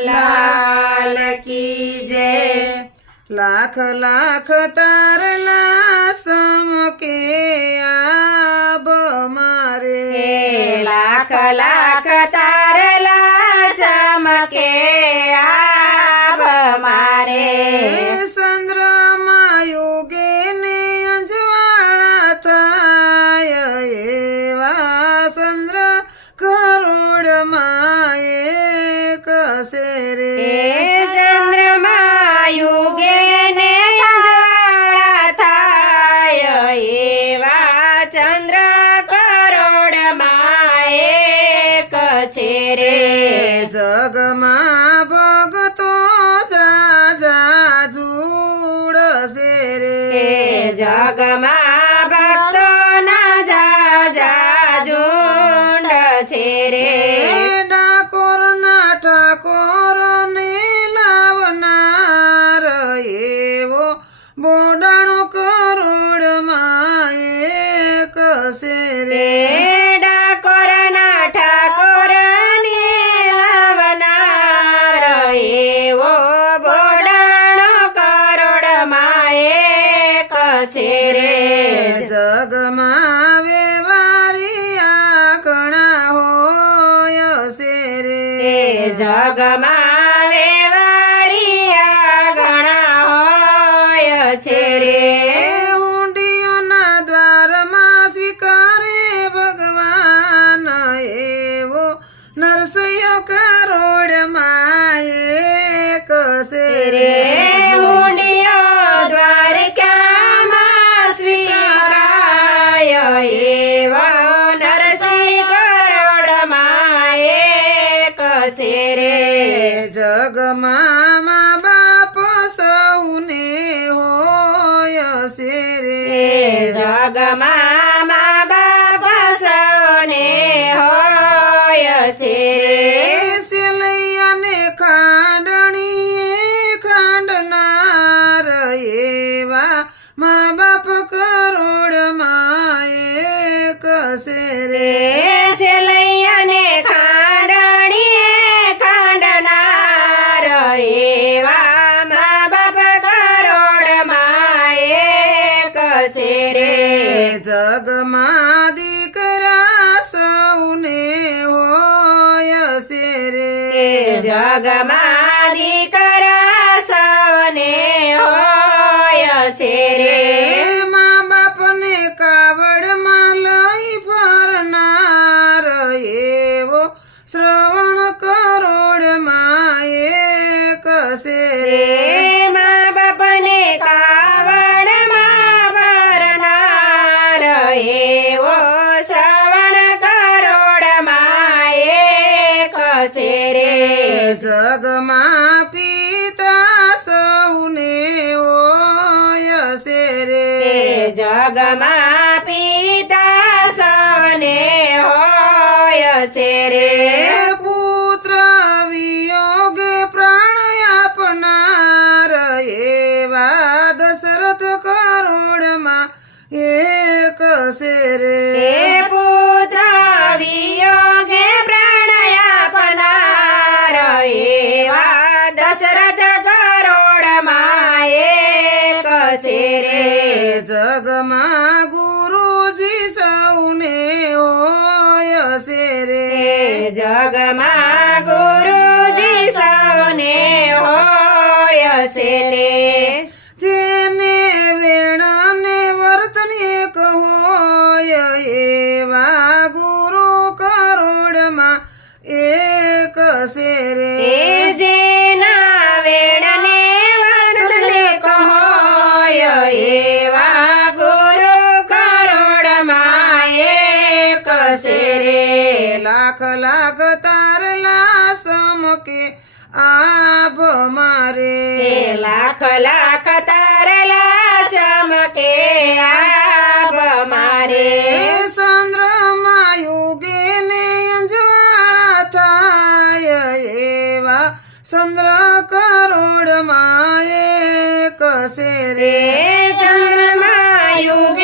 લાલ કી જય લાખ લાખ તારલા સમકે આબ મારે લાખ લાખ જગમાં જગમાં વેવારિયા ઘણા હોય છે રે જગમાં વેવારિયા ઘણા હોય છે રે ઊંડિયોના દ્વારમાં સ્વીકારે ભગવાન એવો નરસૈયો કરોડ એક છે રે જગમાં મા બાપ સૌને હોય છે રે જગમાં મા બાપ સૌને હોય છે રે સેલૈયાને ખાંડણીએ ખાંડનાર એવા મા બાપ કરોડ એક છે રે જગમાં દીકરા જગમાં પિતા સૌને હોય છે રે જગમાં પિતા સૌને હોય છે રે પુત્ર વિયોગ પ્રાણ આપનાર એવા દશરથ કરોડમાં એક છે રે છે રે જગમાં ગુરુજી સૌને હોય છે રે જગમાં ગુરુજી સૌને હોય છે રે જેને વેણાને વર્તને હોય લાખ લાખ તારલા સમકે આભ મારે. લાખ લાખ તાર લાસ ચમકે આભ મારે. ચંદ્રમાં યુગે ને અંજવાળા થાય એવા ચંદ્ર કરોડમાં એક છે રે રે ચંદ્રમા યુગે